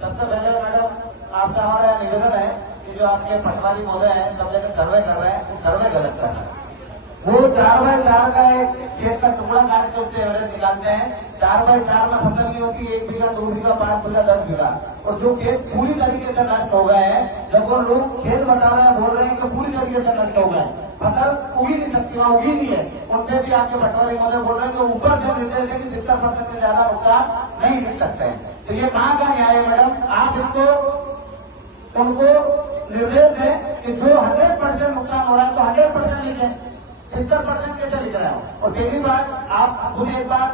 सबसे पहले मैडम आपसे हमारा निवेदन है कि जो आपके पटवारी महोदय हैं सब जगह सर्वे कर रहे हैं, वो सर्वे गलत कर रहे हैं। वो 4x4 का एक खेत का टुकड़ा काट के उससे एवरेज निकालते हैं। 4x4 में फसल नहीं होती, 1 बीघा 2 बीघा 5 बीघा 10 बीघा, और जो खेत पूरी तरीके से नष्ट हो गए हैं, जब वो लोग खेत बता रहे हैं, बोल रहे हैं कि पूरी तरीके से नष्ट हो गए, फसल उगी नहीं सकती, वहां उगी नहीं है, उनसे भी आपके पटवारी महोदय बोल रहे हैं कि ऊपर से निर्देश है कि 70% से ज्यादा नुकसान नहीं लिख सकते हैं। तो ये कहाँ का न्याय है मैडम? आप इसको उनको निर्देश दें कि जो 100% नुकसान हो रहा है तो 100% लिखें, 70% कैसे लिख रहे हो? और पहली बार आप खुद एक बार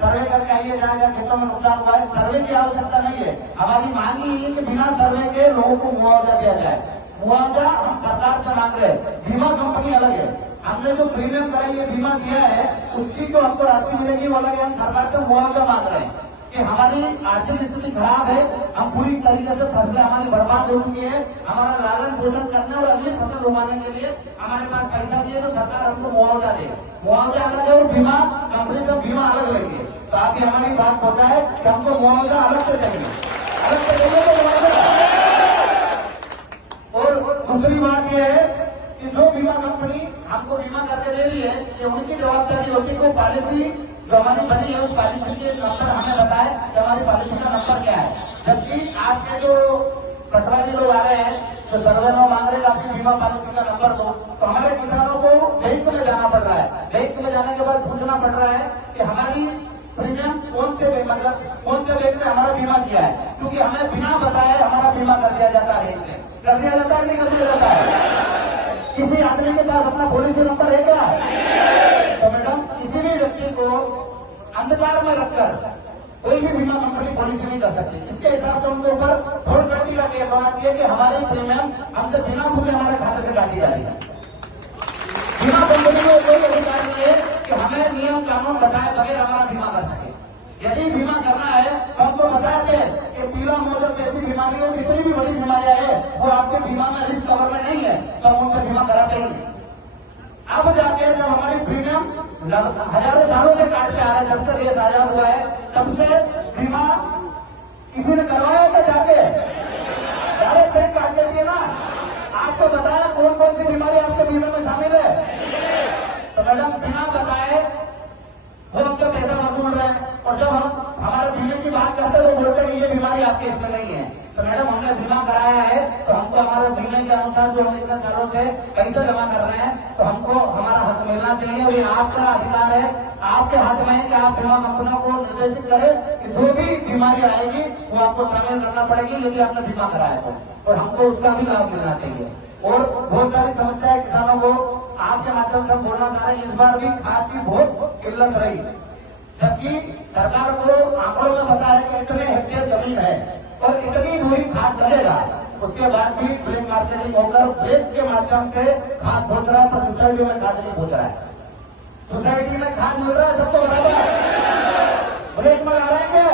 सर्वे करके आइए जहाँ जहाँ खेतों में नुकसान हुआ है। सर्वे की आवश्यकता नहीं है, हमारी मांग ही है कि बिना सर्वे के लोगों को मुआवजा दिया जाए। मुआवजा हम सरकार से मांग रहे हैं, बीमा कंपनी अलग है, हमने जो प्रीमियम कराई ये बीमा दिया है उसकी जो हमको राशि मिलेगी वो अलग है। हम सरकार से मुआवजा मांग रहे हैं कि हमारी आर्थिक स्थिति खराब है, हम पूरी तरीके से फसलें हमारी बर्बाद हो चुकी है, हमारा लालन पोषण करने और अगली फसल उगाने के लिए हमारे पास पैसा दिए तो सरकार हमको मुआवजा दे। मुआवजा अलग है और बीमा कंपनी से बीमा अलग लेंगे। तो आप ये हमारी बात पहुंचाए कि हमको मुआवजा अलग से चाहिए, अलग से चाहिए तो मुआवजा। और दूसरी बात यह है कि जो बीमा कंपनी हमको बीमा करके दे रही है कि उनकी जवाबदारी होती है को पॉलिसी जो हमारी बनी है उस पॉलिसी के नंबर हमें बताए कि हमारी पॉलिसी का नंबर क्या है। जबकि आपके जो पटवारी लोग आ रहे हैं जो सर्वे में मांग रहे हैं आपकी बीमा पॉलिसी का नंबर दो, तो हमारे किसानों को बैंक में जाना पड़ रहा है। बैंक में जाने के बाद पूछना पड़ रहा है कि हमारी प्रीमियम कौन से मतलब कौन से बैंक ने हमारा बीमा किया है, क्योंकि हमें बिना बताए हमारा बीमा कर दिया जाता है। बैंक से कर दिया जाता है, नहीं कर दिया जाता है? किसी आदमी के पास अपना पॉलिसी नंबर है क्या? तो मैडम किसी भी व्यक्ति को अंधकार में रखकर कोई भी बीमा कंपनी पॉलिसी नहीं कर सकती। इसके हिसाब से उनके ऊपर फोड़ गलती का केस होना चाहिए कि हमारी प्रीमियम हमसे बिना पूछे हमारे खाते से काटी जा रही है। बीमा कंपनी को कोई अधिकार नहीं है कि हमें नियम कानून बताए बगैर हमारा बीमा कर सके। यदि बीमा करना है तो हमको बताते हैं कि पीला मोजक जैसी बीमारियों कितनी भी बड़ी बीमारियां है वो आपके बीमा में रिस्क कवर में नहीं है, तो हम उनसे बीमा कराते ही नहीं। अब जाके जब हमारी प्रीमियम हजारों सालों से काटते आ रहे, जब से देश आजाद हुआ है तब से बीमा किसी ने करवाया क्या? जाके डायरेक्ट बैंक काट देती है ना। आपको बताया कौन कौन सी बीमारी आपके बीमे में शामिल है? तो मैडम बिना बताए वो हमसे पैसा वसूल रहे हैं, और जब हम हमारे बीमे की बात करते हैं तो बोलते हैं ये बीमारी आपके इसमें नहीं है। तो मैडम हमने बीमा कराया है तो हमको हमारे बीमे के अनुसार जो हम इतने सालों से पैसे जमा कर रहे हैं तो हमको हमारा हक मिलना चाहिए। और ये आपका अधिकार है, आपके हाथ में है कि आप बीमा कंपनियों को निर्देशित करें कि जो भी बीमारी आएगी वो आपको शामिल करना पड़ेगी यदि आपने बीमा कराया तो, और हमको उसका भी लाभ मिलना चाहिए। और बहुत सारी समस्याएं किसानों को आपके माध्यम से हम बोलना चाह रहे हैं। इस बार भी खाद की बहुत किल्लत रही, जबकि सरकार को आंकड़ों में पता है कि इतने हेक्टेयर जमीन है और इतनी बोरी खाद लगेगा, उसके बाद भी ब्लैक मार्केटिंग होकर ब्लैक के माध्यम से खाद पहुंच रहा है, पर सोसाइटी में खाद नहीं पहुंच रहा है। सोसाइटी में खाद मिल रहा है सबको बराबर, ब्लैक में ला रहे हैं क्या?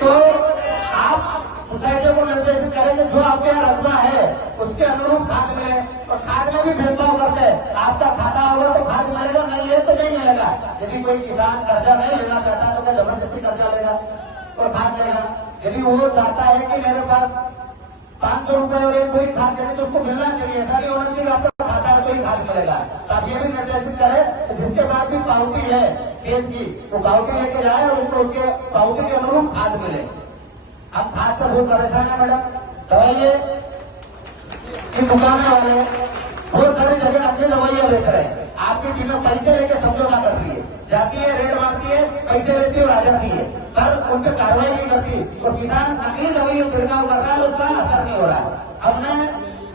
तो आप सोसाइटी को निर्देशित करें कि जो आपके यहाँ रकबा है उसके अनुरूप खाद मिले, और खाद में भी भेदभाव करते हैं। आपका खाता होगा तो खाद मिलेगा, नहीं है तो नहीं मिलेगा। यदि कोई किसान कर्जा नहीं लेना चाहता तो क्या जबरदस्ती कर्जा लेगा और खाद देगा? यदि वो चाहता है कि मेरे पास 500 रुपए और एक कोई खाद देने तो उसको मिलना चाहिए, ऐसा नहीं होना चाहिए आपका खाता है तो ही खाद मिलेगा। तो आप ये भी निर्देशित करें जिसके पास भी पावती है खेत की वो पावती लेके जाए और उसको उसके पावती के अनुरूप खाद मिले। अब खाद से बहुत परेशान है मैडम। दवाइयाँ की दुकानें वाले बहुत सारी जगह अपनी दवाइयाँ बेच रहे हैं, आपकी टीमें पैसे लेके समझौता करती है, जाती है रेट मारती है, पैसे लेती है और आ जाती है, पर उन पर कार्रवाई नहीं करती और किसान नकली दवाइयाँ छिड़काव कर रहा है, उसका असर नहीं हो रहा है। हमने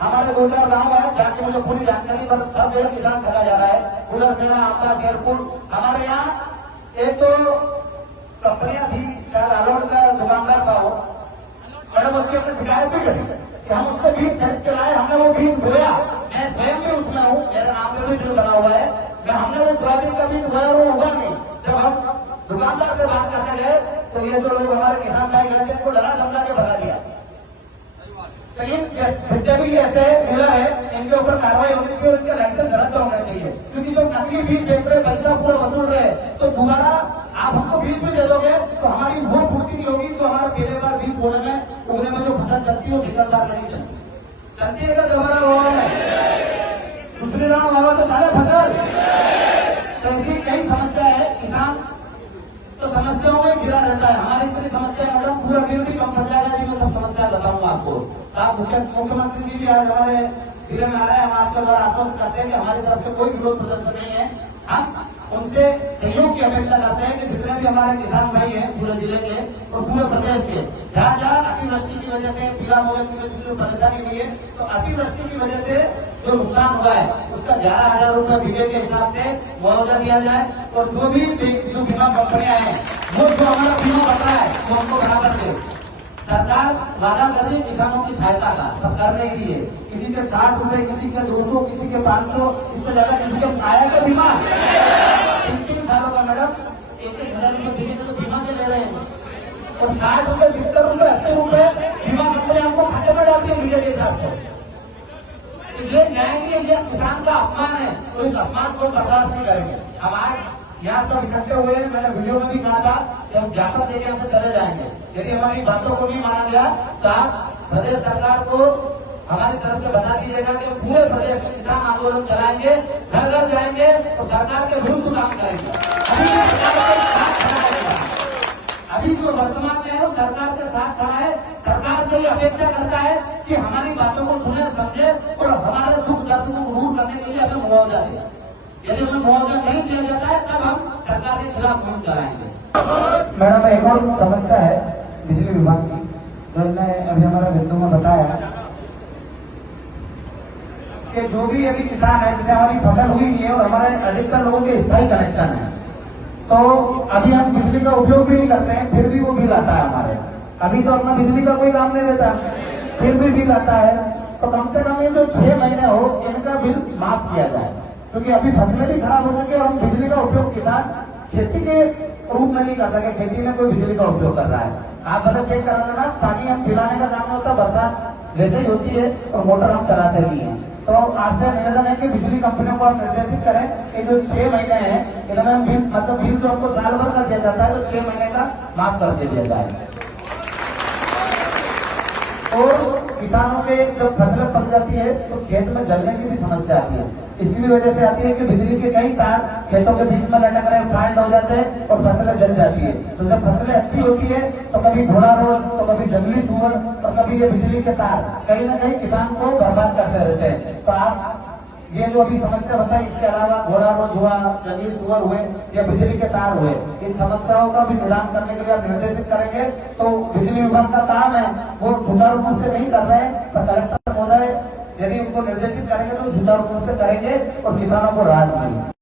हमारे 2-4 गांव है जाके मुझे पूरी जानकारी, पर सब जगह किसान ठगा जा रहा है। कुलरमेला, आमदा, शेरपुर, हमारे यहाँ एक तो कंपनियां थी, शायद आलोड़ का दुकानदार था वो, मैडम उसकी अपनी शिकायत भी करी कि हम उससे बीज खरीद के लाए, हमने वो बीज बोया, मैं स्वयं भी उसमें हूँ, मेरे नाम पे भी बिल बना हुआ है, मैं हमने वो सोयाबीन का बीज बोया और वो होगा नहीं। जब हम दुकानदार से बात करने गए तो ये जो लोग हमारे किसान भाई गए थे उनको डरा धमका के भगा दिया। लेकिन जितने भी ऐसे डीलर है इनके ऊपर कार्रवाई होनी चाहिए और इनके लाइसेंस रद्द होना चाहिए, क्योंकि जो नकली बीज बेच रहे पैसा पूरा वसूल रहे तो दोबारा आप हमको बीज भी दे दोगे तो हमारी वो पूर्ति नहीं होगी जो हमारा पहले बार बीज बोने में उगने में जो फसल चलती है वो सिकलदार नहीं चलती है। क्या दोबारा हुआ है दूसरे दाना हुआ तो ज्यादा फसल, तो ऐसी कई समस्या है। किसान तो समस्याओं में घिरा रहता है। हमारी इतनी समस्या मैडम पूरा दिन भी कम पड़ जाएगा जी, मैं सब समस्या बताऊंगा आपको। आप मुख्यमंत्री जी भी आज हमारे जिले में आ रहे हैं, हम आपके द्वारा आश्वस्त करते हैं कि हमारी तरफ से कोई विरोध प्रदर्शन नहीं है। हम उनसे सहयोग की अपेक्षा करते हैं कि जितने भी हमारे किसान भाई हैं पूरे जिले के और पूरे प्रदेश के, जहाँ जहाँ अतिवृष्टि की वजह से पीला मोहल्ले की वजह से जो परेशानी हुई है, तो अतिवृष्टि की वजह से जो नुकसान हुआ है उसका 11,000 रुपये बीघे के हिसाब से मुआवजा दिया जाए और जो भी जो बीमा कंपनियां हैं वो जो हमारा बीमा बढ़ रहा है वो हमको बराबर दे। सरकार वादा कर रही है किसानों की सहायता का, पर कर नहीं रही है। किसी के 60 रुपए, किसी के 200, किसी के 500, इससे ज्यादा किसी के आया का बीमा 3 सालों का मैडम 1,000 रुपये बीमे तो बीमा के ले रहे हैं और 60 रुपए, 70 रुपए, 80 रुपए बीमा कंपनी हमको खाते में डालती है बीजे के हिसाब से। ये न्याय नहीं है, ये किसान का अपमान है, तो इस अपमान को बर्दाश्त नहीं करेंगे। हम आज यहाँ सब इकट्ठे हुए, मैंने वीडियो में भी कहा था कि हम ज्ञापन देके यहाँ से चले जाएंगे। यदि हमारी बातों को नहीं माना गया तो आप प्रदेश सरकार को हमारी तरफ से बता दीजिएगा कि पूरे प्रदेश में किसान आंदोलन चलाएंगे, घर घर जाएंगे और सरकार के विरुद्ध काम करेंगे। अभी जो वर्तमान में है वो सरकार के साथ खड़ा है, सरकार से ही अपेक्षा करता है कि हमारी बातों को सुने, समझे और हमारे दुख दर्द को दूर करने के लिए हमें मुआवजा दे। यदि हमें मुआवजा नहीं दिया जाता है तब हम सरकार के खिलाफ मुहिम चलाएंगे। मैडम एक और समस्या है बिजली विभाग की, जो अभी हमारे बिंदु में बताया कि जो भी अभी किसान है जिसे हमारी फसल हुई है और हमारे अधिकतर लोगों के स्थायी कनेक्शन है, तो अभी हम बिजली का उपयोग भी नहीं करते हैं, फिर भी वो बिल आता है हमारे। अभी तो अपना बिजली का कोई काम नहीं देता, फिर भी बिल आता है। तो कम से कम ये जो 6 महीने हो इनका बिल माफ किया जाए, क्योंकि अभी फसलें भी खराब हो चुकी है और हम बिजली का उपयोग किसान खेती के रूप में नहीं कर सके, खेती में कोई बिजली का उपयोग कर रहा है। आप भले चेक करा लेना, पानी हम पिलाने का काम नहीं होता, बरसात वैसे ही होती है और मोटर हम चलाते भी हैं। तो आपसे निवेदन है कि बिजली कंपनियों को आप निर्देशित करें कि जो 6 महीने हैं इनमें बिल, मतलब बिल जो हमको साल भर कर दिया जाता है तो 6 महीने का माफ कर दिया जाए। और किसानों के जब फसलें पक जाती है तो खेत में जलने की भी समस्या आती है। इसी वजह से आती है कि बिजली के कई तार खेतों के बीच में लटक रहे, फाल्ट हो जाते हैं और फसलें जल जाती है। तो जब फसलें अच्छी होती है तो कभी घोड़ा रोज, तो कभी जंगली सुअर और कभी ये बिजली के तार कहीं ना कहीं किसान को बर्बाद करते रहते हैं। तो आप ये जो अभी समस्या बताई, इसके अलावा घोड़ा रोज हुआ, जंगली सुअर हुए या बिजली के तार हुए, इन समस्याओं का भी निदान करने के लिए आप निर्देशित करेंगे। तो बिजली विभाग का काम है वो सुचारू रूप से नहीं कर रहे हैं, पर कलेक्टर महोदय यदि उनको निर्देशित करेंगे तो सुचारू रूप से करेंगे और किसानों को राहत मिलेगी।